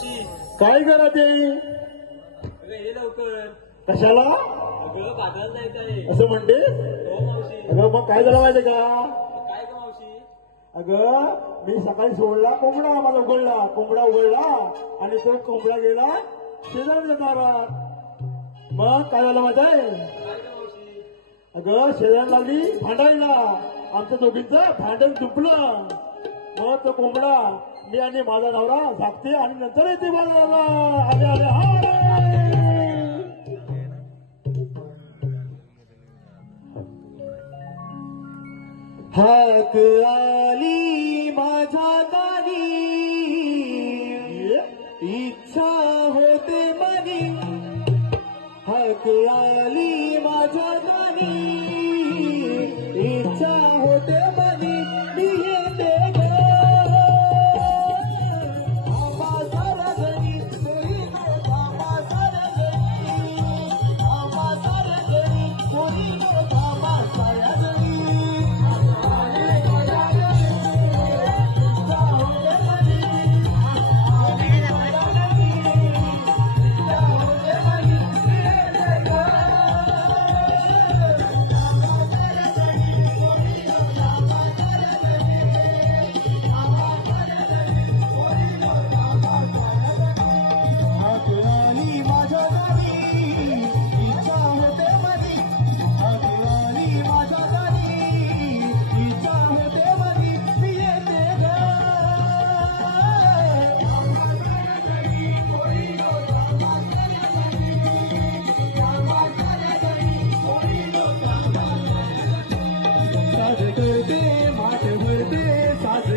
काय करा ते? अगं लवकर. कशाला? अगं बाजारात जायचं आहे. असं म्हणते? हो अगं मग काय झालं माहितीये का? काय ग मावशी? अगं मी सकाळी सोडला कोंबडा मला उघडला. कोंबडा उघडला आणि तो कोंबडा गेला शेजारच्या दारात मग काय झालं माहिती अगं शेजारी लागली भांडायला. आमच्या दोघींचं भांडण दुपलं. मग तो कोंबडा मी आणि माझा नवरा झाकते आणि नंतर येते बाजाराला. आले आले. हाक आली माझ्या कानी इच्छा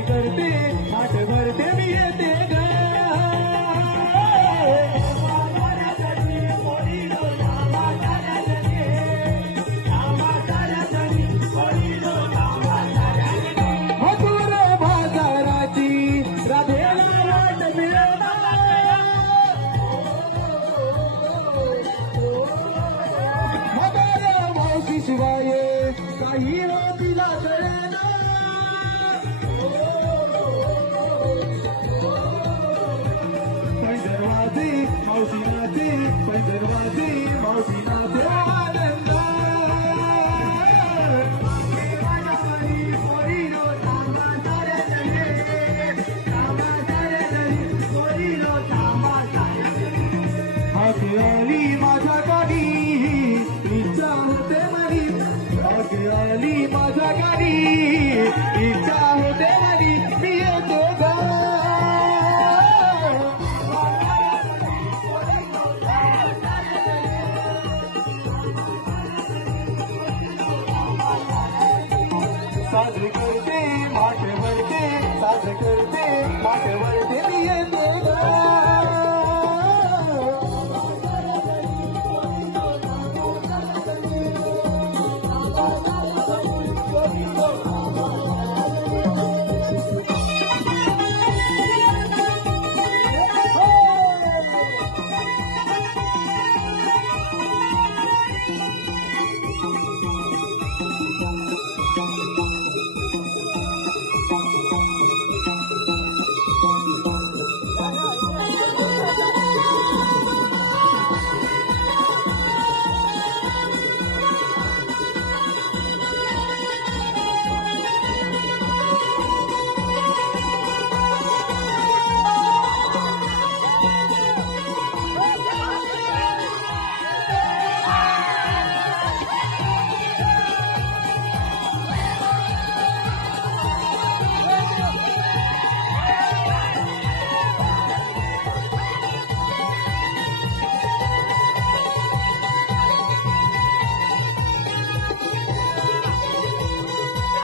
करते आठ भरते मी येते ग हो शिवाय काही तिला कळेना माझ्या गाडी इच्छा होते मनी साधु